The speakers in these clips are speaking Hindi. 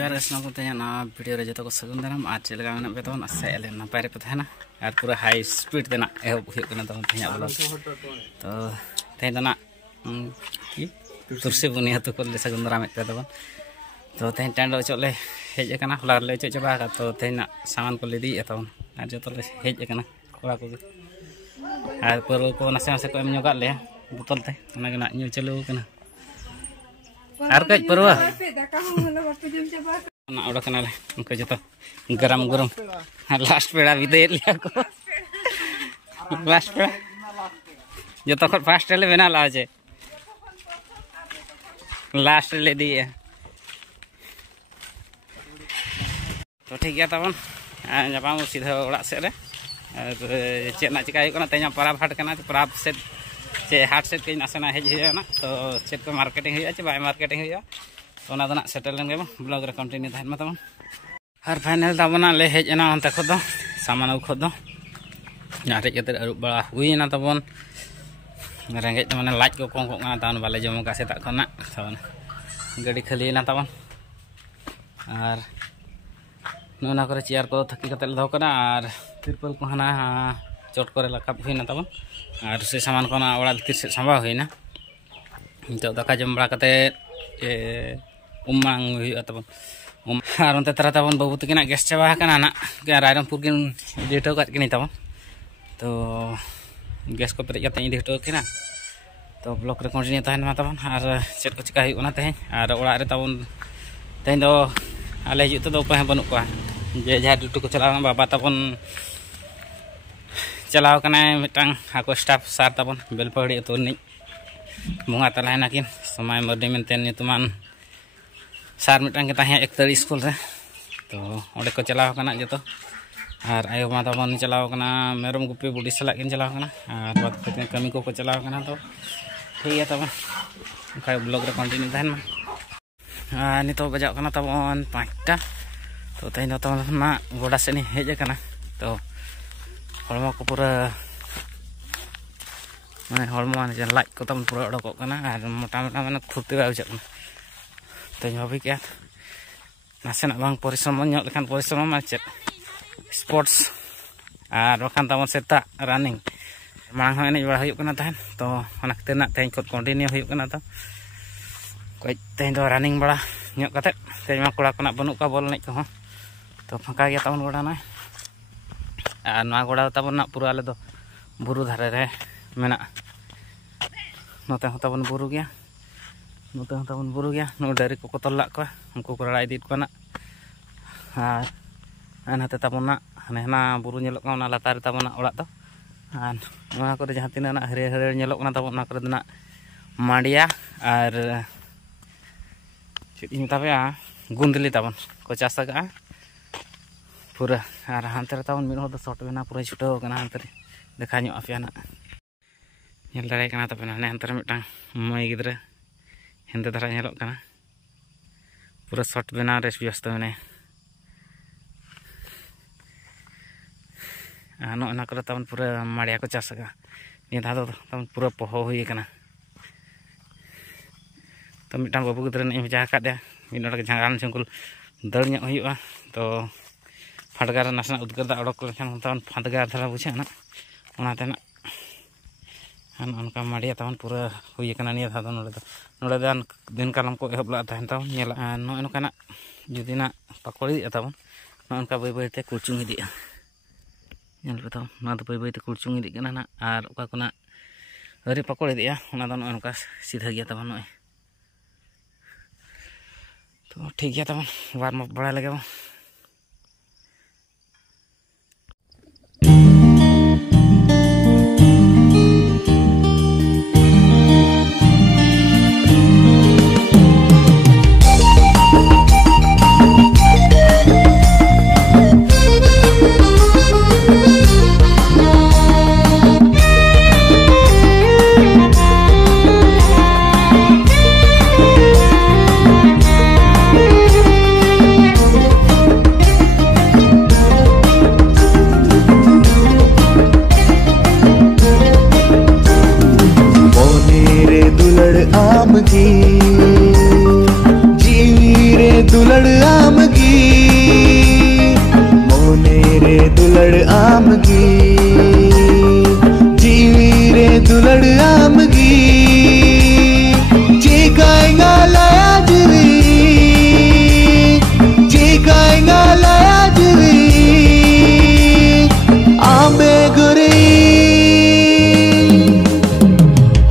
जोहार स्नाप ना वीडियो रे जो सगुन दाराम आज चलगा मेना पे तबन आसे एले नपाय रे पे तहना और पूरा हाई स्पीड देना एहब हुई कना तबन तेना बोलो तो तेना की तुरसे बुनिया तो को ले सगुन दाराम पे तबन तो तेन टांडो चले हेज कना होला ले च चबा का तो तेना सामान को ले दी तबन और जो तो हेज कना कोड़ा को और पर को नसे नसे को एम ᱧᱚᱜᱟ ले बोतल ते ना गना ᱧᱩ चालू कना और कई परवा ना ओडा कना ले उनको जो गरम गरम लास्ट पेड़ा भी दे लिया को लास्ट पेड़ा जो तो फास्ट ले बना ला जे लास्ट ले दिए तो ठीक है तबन जापाम सीधा ओड़ा से रे चेना चिका हुई तेना पराब हाट कना पराब से चे हाट से कहीं नासेना हेज होना तो चेक को मार्केटिंग हुआ चे बाय मार्केटिंग हुआ तो ना दना सेटल लेंगे ब्लॉग रे कंटिन्यू तहन तब और फाइनल तबना ले हेजना अंत खुद सामान खुद हेज कते अरुब बड़ा हुईना तबन रेंगे माने लाज को कम कम तबन बाले जम का सेता खना तबन गाड़ी खालीना तबन और नोना करे चेयर को थकी कते दो कना और तिरपल को हना चोट करे लकाप हुईना तबन और से सामान को ओड़ा भीतर से संभा हुईना तो दाका जम बड़ा कते उमांग हुई तबन और अंत तरह तबन बाबू तकिना गैस चाबा कना ना रायरमपुर किन डेटो कत किनी तबन तो गैस को पेरेज कते डेटो किना तो ब्लॉक रे कंटिन्यू तहन मा तबन और चेक को चिका हुई तेज और ओड़ा रे तबन तेज दो आले हिजुग तो उपाय बनू को जे जहाँ ड्यूटी को चलाव बाबा तबन चलाव कना मिटांग हाको स्टाफ सार तबन बेलपहाड़ी तो नहीं बुंगा तलायना किन समय मर्डी मेनतेन ᱧᱩᱛᱩᱢᱟᱱ सार मिटांग के ताहे एकतरी स्कूल रे तो ओडे को चलाव कना जतो और आयो मा तबन चलाव कना मेरम गुपी बुडी सला किन चलाव कना और बात कते कमी को चलाव कना तो ठीक है तबन का ब्लॉग रे कंटिन्यू तहन मा नितो बजाव कना तबन 5टा तो तेन तबन ना गोडा सेनी हेज कना तो हड़मो को पूरा माने हड़मो माने लाज को तबन पूरा अडको कना और मोटा मोटा माने फुर्ती बा बुझाग कना तेज भाभी क्या नासेना बांग परिश्रम ᱧᱚᱜ लेखान परिश्रम मा चेक स्पोर्ट्स और बखान तबन सेता रनिंग मांग हो एनेज बड़ा हुई कना तहन तो ओना खते ना तेज को कंटिन्यू हुई कना तो कोई तेज दो रनिंग बड़ा ᱧᱚᱜ कते तेज मा कोड़ा कना बनु का बॉल नेज को तो फंका गया तबन गोड़ा ना और ना गोड़ा तबन ना पूरा आले दो बुरु धारे रे मेना नोते हो तबन बुरु गया नोते हो तबन बुरु गया नो डायरी को तोल्ला को उनको को लड़ाई दीद को ना और अनहते तबन ना हने ना बुरु नेलो ना लातार तबन ना ओड़ा तो और ना को जहां तिना ना हरे हरे नेलो ना तबन ना करे ना मांडिया और इन तबे गुंदली तबन को चासगा पूरा और हांते तबन मिन हो शॉट बेना पूरा छुटाव कना हांते देखा ᱧᱚᱜ आफिया ना नेल दाड़े कना तबे ना हांते मिटांग मई गिद्रा हिंदे धारा नेलो कना पूरा शॉट बेना रेस व्यस्त मेने नो ना करे तबन पूरा माड़िया को चासगा नि धा दो तबन पूरा पोहो हुई कना तो मिटांग बाबू गिद्रा ने भेजा का दे मिनट के झांगान संकुल दड़ ᱧᱚᱜ हुईवा तो फटगार नासना उद्गार दा अडक लेखान तबन फटगार धारा बुझा ना ओनाते ना अनका माड़िया तबन पूरा हुई कना निया धा नोडे दिन कालम को एहबला तहन तबन नेला नो नकाना जुदी ना पकड़ी तबन नो अनका बाय बाय ते कुचुंग इदिया नेल बताओ ना तो बाय बाय ते कुचुंग इदि कना ना और ओका कोना अरे पकड़ इदिया ओना दो नका सीधा गया तबन नोय तो ठीक है तबन वार्म अप बड़ा लगे दुलड़ आमगी जीवी रे दुलड़ आमगी चीकाएगा लाया जीवी चीकाएगा लाया जीवी आमे गुरी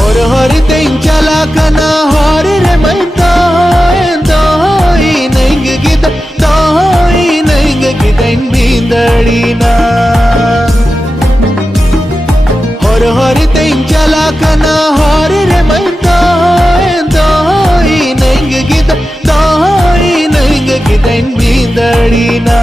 हर हर तें चला कना हर रे मैं दोई नंग गिद दोई नंग गिदन बिंदड़ीना हर हर तें चला कना हर रे मैं दोई नंग गिदन बिंदड़ीना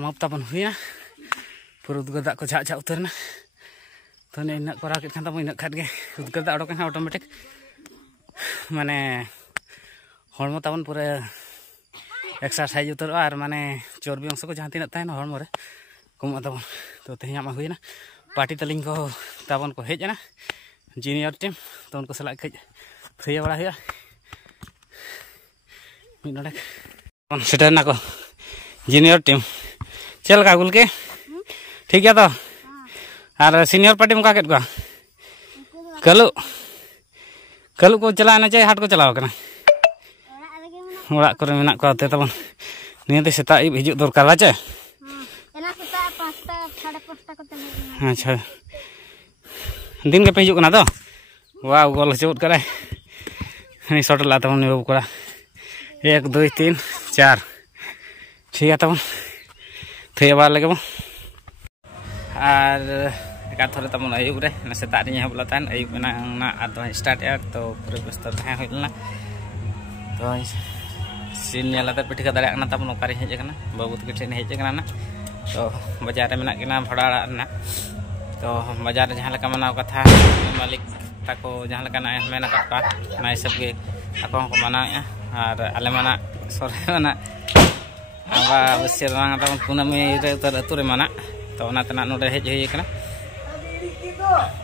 maaf tapan huina purut godak ko cak utarna to ne inak kora kit kan tamu inak khat ge udgar da odok kan automatic mane hormo tapan pura exercise utar ar mane chorbi ongso ko jahan tinak tahena hormo re kum tapan to tehnya ma huina party taling ko tapan ko hej na junior team to unko salak kej thaya bada huya min nodek on setar na ko junior team चल का गुल के ठीक है तो और सीनियर पार्टी मुका केट को कलु कलु को चलाना चाहिए हाट को चलाओ करना ओड़ा करे मेना को आते तबन नियते सेता हिजु दरकार आचे एना सेता 5टा 5:30 को चले अच्छा दिन के पे हिजु कना तो वाह गोल चोट करे नि शॉट ला तबन बाबू कोड़ा 1 2 3 4 ठीक है तबन थे बार लगे और एक थोड़े तमन अयुब रे सेता रे बोला तहन अयुब ना आदो स्टार्ट या तो पूरे व्यस्त तहे होइलना तो सीन नेलाते पिठी का दाड़ा तमन ओकारे हेज कना बाबू तक ठेन हेज कना ना तो बाजार रे मेना किना भड़ा ना तो बाजार रे जहां लका मनाव कथा मालिक ताको जहां लका ना मेना का ना सब के ako को मनाया और आले मना सोरे मना आबा अवश्य रंग तमन कुनामी रे उतर अतु रे मना तो ओना तना नोडे हेज होई कना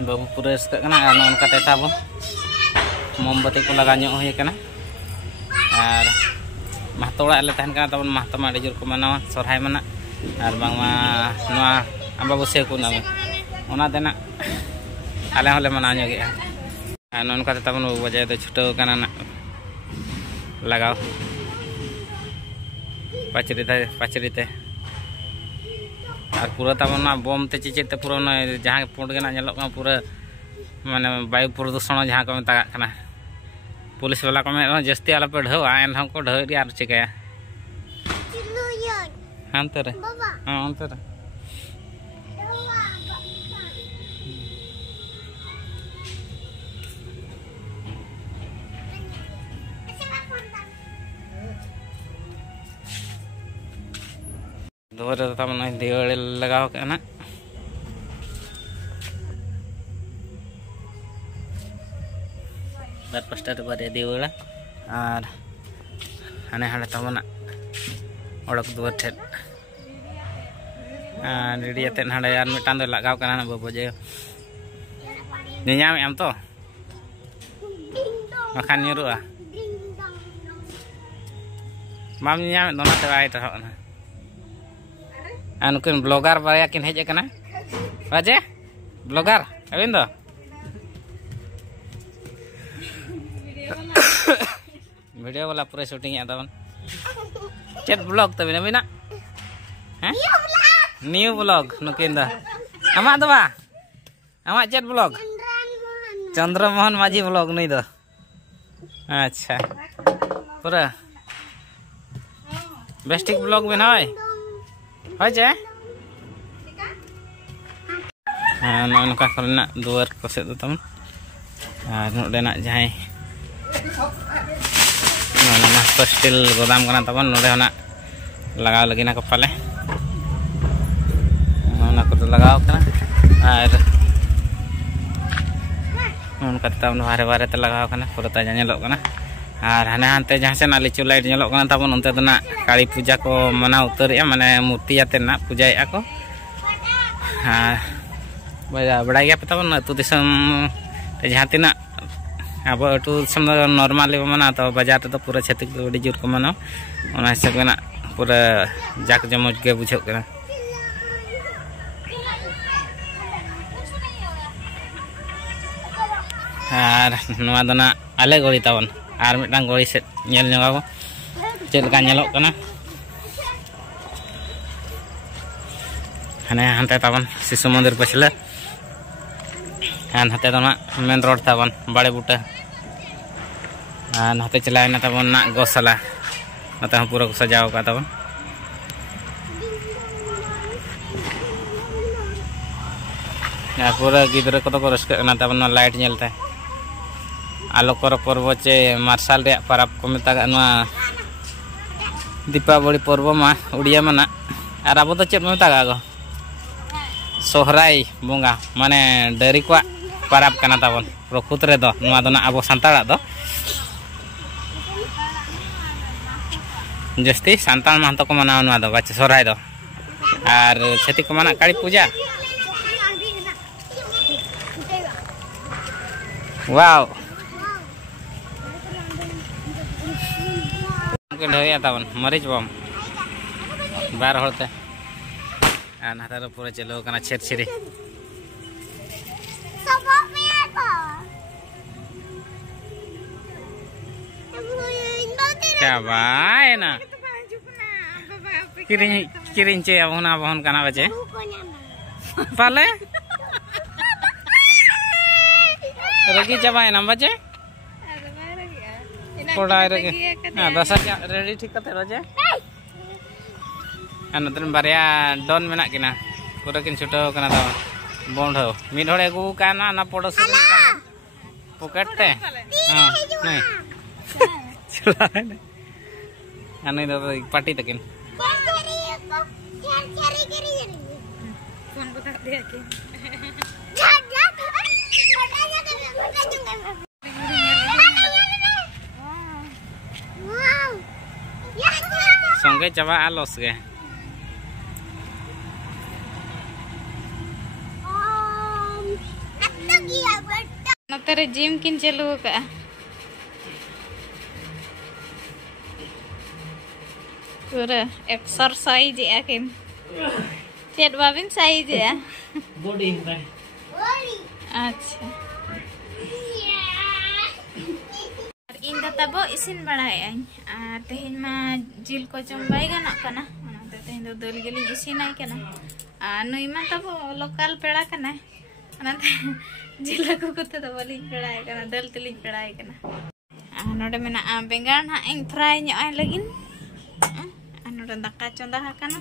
बाबू पूरा रस्का कना और नोनका ते ताबो मोमबत्ती को लगा ᱧᱚᱜ होई कना और महतोड़ा ले तहन कना तबन महतमा अडी जोर को मनावा सोरहाय मना और बांगमा नोआ अम्बाबस्या कुनामी ओना देना आले होले मना ᱧᱚᱜ ᱜᱮ और नोनका ते तबन बाबू बजाय दो छुटाव कना ना लगाओ पाचरीते और पूरा तब बम ते चीचे पूरा जहाँ पुंड के ना पूरा माने वायु प्रदूषण जहाँ को मेता पुलिस वाला को मैं जस्ती आला पे ढवा एन को ढवी और चिकाया अंतर हाँ अंतर दोरे तमन दिवाली लगाओ के ना बार पास्टर बारे दिवाला और हाने हाने तमना ओडक दुआर ठे रेडी आते हाने यार मिटान दो लगाओ कना बाबू जे नियाम एम तो मखान न्यूरुआ माम नियाम दोना ते आइ तहना नुकिन ब्लॉगर बाया किन हेज कना बाजे ब्लॉगर अबिन दो वीडियो वाला पूरा शूटिंग है तबन चेट ब्लॉग तबिन अबिना हैं न्यू ब्लॉग नुकिन दा आमा दो बा आमा चेट ब्लॉग चंद्रमोहन माझी ब्लॉग नहीं दो अच्छा पूरा बेस्टिक ब्लॉग में ना है जे नौका करना दुआर को से तम नोडेना जहां मास्टर स्टील गोदाम करना तबन नोडे होना लगाव लगी ना कपाले ना को लगाव करना और उनका तबन बारे बारे ते लगाव करना पूरा ताजा नेलोग करना और हाने हानते जहां से ना लिचु लाइट नेलोग करना तबन उनते तो ना काली पूजा को मना उतरिया माने मूर्ति आते ना पूजाया को बड़ा गया पता बन अतु दिसम जहाँ तीना अब अतु दिसम नॉर्मली मना तो बाजार तो पूरा छतिक बड़ी जोर को मना हिसाब में पूरा जाक जमज के बुझे और आले गड़ी तबन और मिटांग गड़ी से चलका हाने हानते तबन शिशु मंदिर पछले हाते तो मेन रोड तबन बड़े बूटा नाते चलाना तबन ना गौशाला नाते पूरा को सजाव का तबन पूरा गिद्रे को तो रस्का तबन लाइट नेलते आलोकर पर्व चे मार्शल रे परब को मेता दीपावली पर्व मा उड़िया मना और अब तो चेक मेता गो सोहराई बोंगा माने डेरी को परब कना तबन प्रकृत रे दो नुआ दो ना अब सांताड़ा दो जस्ती सांताल महंतो को मनाव नुआ दो बाचे सोहराई दो और छेती को मना काली पूजा वाओ के ढोया तबन मरीच बम बार होते नाता तो पूरा चलो कना छेरछिरी क्या बाय ना किरिंग चे अबहुना बहन कना बचे पाले रगी चबाय ना बचे कोडाय रगे हां दसा रेडी ठीक कते बचे नतन बारिया डन मेना किना पूरा किन छुटो कना दा बंध मिड होड़े गु काना ना पड़ोसी पॉकेट ते हां नहीं चला अने दो पार्टी तकिन फोन बता दे के संगे चबा आलोस गे तेरे जिम किन चलू का पूरा एक्सरसाइज है किन चेट बाबिन साइज है बॉडी अच्छा इन तबो इसिन बढ़ाए तेहन में जिल को जम बाई गाना कना तेहन दो दल गेली इसिन आई कना नई में तबो लोकल पेड़ा कना जिल को कुत्ते तो बलिंग पेड़ाए कना दल तलिंग पेड़ाए कना नोडे मेना बेंगार ना इन फ्राई ᱧᱚᱜ आय लगिन नोडे दाका चंदा हाकना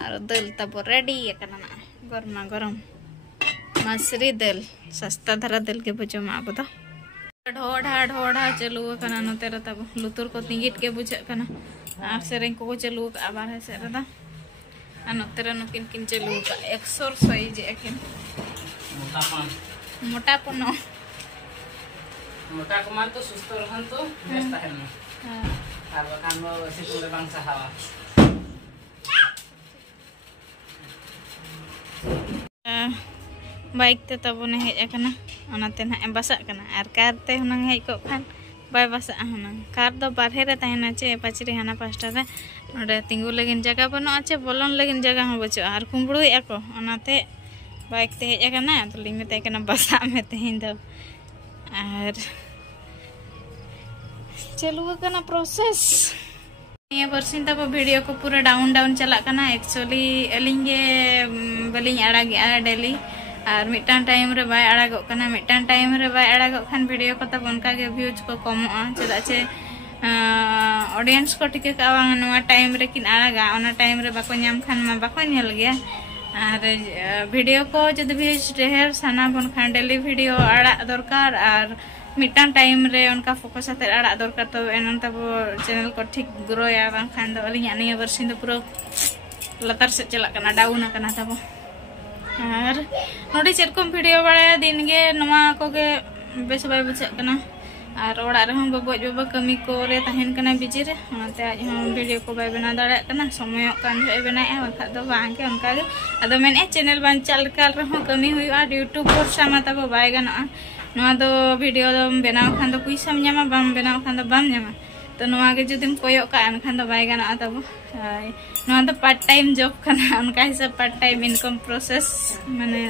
और दल तबो रेडी कना ना गरमा गरम मसरी दल सस्ता धरा दल के बजमा बदा ढोढ़ा चलू कना नोते रे तब लुतुर को तिंगिट के बुझा कना आ सेरें को चलू का बार है सेरदा आ नोते रे नुकिन किन चलू का एक्सरसाइज एकिन मोटा पनो मोटा कुमार तो सुस्त रहन तो व्यस्त है ना हां आर बकान में वैसे पूरे बांग सहावा बाइक ते तब ने हेज कना ओनाते ना बसा कना आर कार ते हुनंग हेज को खान बाय बसा हुनंग कार दो बारहे रे तहना चे पचरी हाना पास्टा रे नोडे तिंगु लगिन जगह बनो आचे बोलन लगिन जगह हो बचो आर कुंबड़ू याको ओनाते बाइक ते हेज आकना तो लिंग मेते कना बसा में तेहिन दो और चलू कना प्रोसेस ये बरसिन तब वीडियो को पूरा डाउन चला कना एक्चुअली अलिंग गे बलिंग आड़ागे डेली और मिटान टाइम रे बाय आड़ागो कना मिटान टाइम रे बाय आड़ागो खान वीडियो को तब उनका के व्यूज को कमोआ चदा चे ऑडियंस को टिके का नवा टाइम रे किन आड़ागा ओना टाइम रे बाको नाम खान मा बाको नेल गया और वीडियो को जद भी ढेर साना बन खान डेली वीडियो आड़ा दरकार और मिटान टाइम रे उनका फोकस आते आड़ा दरकार तो एनन तब चैनल को ठीक ग्रो या खान दो अलिंग निया बरसिन दो पूरा लतार से चला कना डाउन कना तब और नोडी चेरकम वीडियो बड़ा दिन गे नवा को गे बेस बाय बुझा कना और ओड़ा रे हम बबोज बाबा कमी को रे तहन कना बिजी रे ओनाते आज हम वीडियो को बाय बना दाड़ा कना समय कान जे बनाए बखा दो बांग के उनका गे अदो मेने चैनल बान चल काल रे हम कमी हुआ यूट्यूब पर सामा तब बाय गना नवा दो वीडियो दो बनाव खान दो पैसा ᱧᱟᱢᱟ बाम बनाव खान दो बाम ᱧᱟᱢᱟ तो नवा के जुदिम कोयो का खान दो बाय गना तब नवा दो पार्ट टाइम जॉब खाना उनका हिसाब पार्ट टाइम इनकम प्रोसेस माने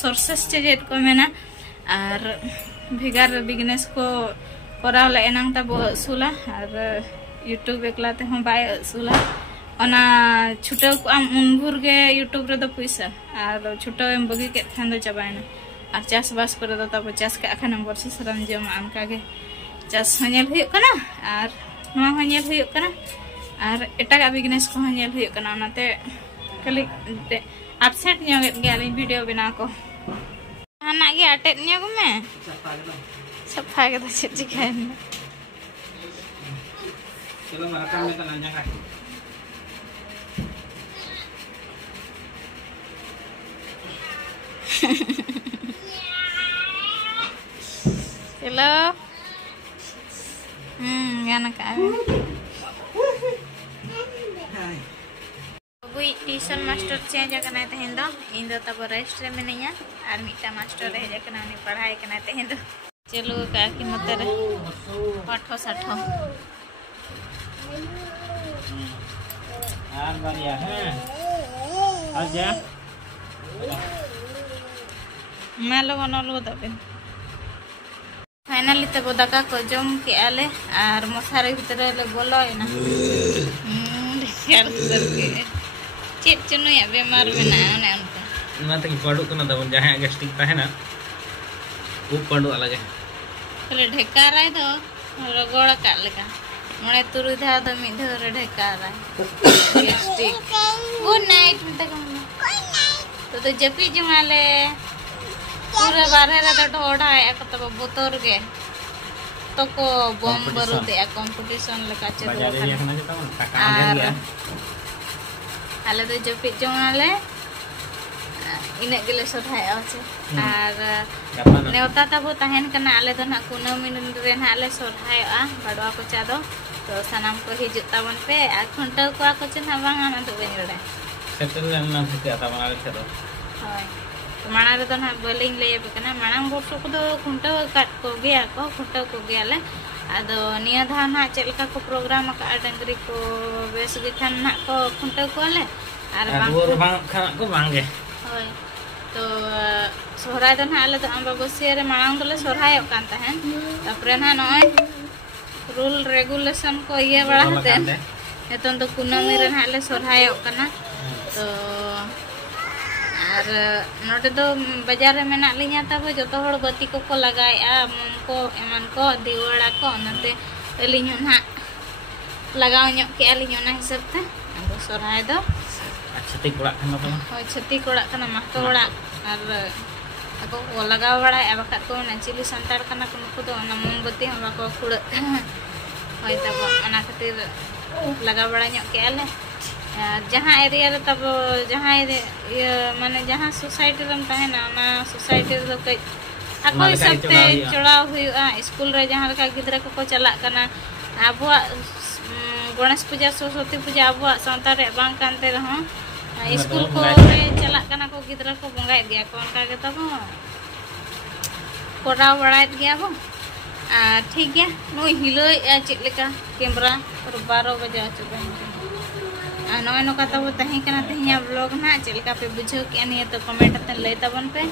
सोर्सेस चेजेट को मेना और भिगार बिजनेस को कराव ले एनांग तब असुला और यूट्यूब एकला ते हम बाय असुला ओना छुटो आम उनभुर गे यूट्यूब रे दो पैसा और छुटो एम बगी के खान दो चबायना और चास बास करे दो तब चास का खान बरसी सरम जम अनका गे चास हनेल हुयुक कना और नवा हनेल हुयुक कना और एटागा बिजनेस को हनेल हुयुक कना ओनाते खाली अपसेट ᱧᱚᱜᱮᱫ ᱜᱮᱭᱟᱞᱤᱧ वीडियो बना को हाना गे अटेट ᱧᱚᱜ में सफा के तो चेक चिकाय चलो मारा में तना जंगा चलो गाना का बुई ट्यूशन मास्टर चेंज करना तेहन दो इन दो तब रेस्ट रे मिनिया और मिटा मास्टर रह जाकना उनी पढ़ाई करना तेहन दो चलो का कि मत रे पाठो साठो आर बढ़िया है आजा मैं लोग नलो दबे फाइनली तब दाका को जम के आले और मसारे भीतर ले बोलोइना यार करके चेत चनु या बेमार में ना ओने उनका ना तक पड़ो कना दबन जहां गैस्ट्रिक ताहेना वो पड़ो अलग है ले ढेका राय दो रगोड़ का लेका मोने तुरु धा दो मि धर ढेका राय गैस्ट्रिक गुड नाइट मत कम तो जपी जमाले पूरा बारह रे ढोड़ा है को तब बोतोर गे तो को बम बरुते कंपटीशन लेका चलो और आले तो जपी जमाले इने गेले सोधाय आछे और नेवता तबो तहन कना आले तो ना कुनमी रे ना आले सोधायआ बडवा को चादो तो सनाम को हिजु ताबन पे आ खंटा को चना बांगा ना तो बनि रे सेटल ना फिके ताबन आले छरो हाय तो माना रे तो ना बलिंग ले बेकना माना बोटो को तो खंटा काट को गया को खंटा को गयाले आदो निया धा ना चलका को प्रोग्राम का डंगरी को बेस गे खान ना को खंटा को आले और बांग खाना को बांगे हाय तो सोहराय तो ना आले तो अम्बाबसिया रे मांग दोले सोहराय कान तहन तापरे ना नय रूल रेगुलेशन को ये बड़ा हते एतन तो कुनमी रे ना आले सोहराय काना तो और नोटे तो बाजार रे मेना लिया तब जतो हड़ बत्ती को लगाया मम को एमन को दिवाड़ा को नते एलिन ना लगाव ᱧᱚᱜ के एलिन ना हिसाब ते अब सोहराय दो छती कोड़ा खाना तो होय छती कोड़ा कना महतो कोड़ा और ako ko लगाव बड़ा अब का को ना चिली संतार कना को तो ना मोमबत्ती हम को खुड़ होय तब अना खातिर लगाव बड़ा ᱧᱚᱜ के आले जहां एरिया रे तब जहां माने जहां सोसाइटी रम तहना ना सोसाइटी रे कई ako सबते चढ़ाव हुआ स्कूल रे जहां का गिदरा को चला कना आबुआ गणेश पूजा सरस्वती पूजा आबुआ संता रे बांग कानते रहो स्कूल को चला कना को गिदरा को बंगाय दिया को उनका के तब कोराव बड़ायत गया बो ठीक गया नो हिलो चेक लेका कैमरा और 12 बजे आ चुका है नॉय नोका तब तहें कना तेहिया ब्लॉग ना चलका पे बुझो के निये तो कमेंट ते लय तबन पे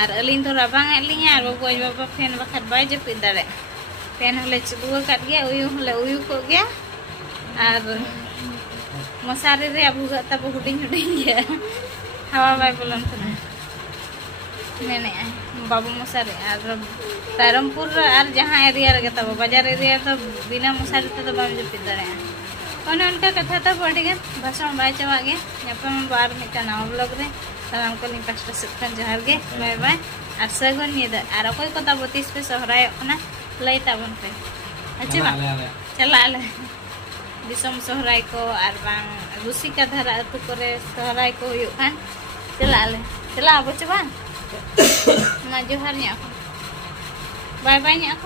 और अलिन तो राबांग एलिया और बाबू आज बाबा फैन बखत बाय जपि दाड़े फैन हले चलुआ काट गया उयु हले उयु को गया और मसारी रे अबू तब हुडिंग हुडिंग गया हवा बाय बोलन कना नेने बाबू मसारी और तारमपुर और जहां एरिया रे तब बाजार एरिया तो बिना मसारी तो बाम जपि दाड़े कोने उनका कथा तो बड़ी गन भाषण बाय चवा गया यपम बार मिटा नवा ब्लॉग रे सालाम को लिंक पास्टा सुखन जहर गे बाय बाय और सगुन निदा और कोई को तब 30 पे सहराय ओना लय ताबन पे अच्छा बा चला ले दिसम सहराय को और बांग रुसिका धारा अतु करे सहराय को हुयु खान चला बचबा मा जोहार nya बाय बाय nya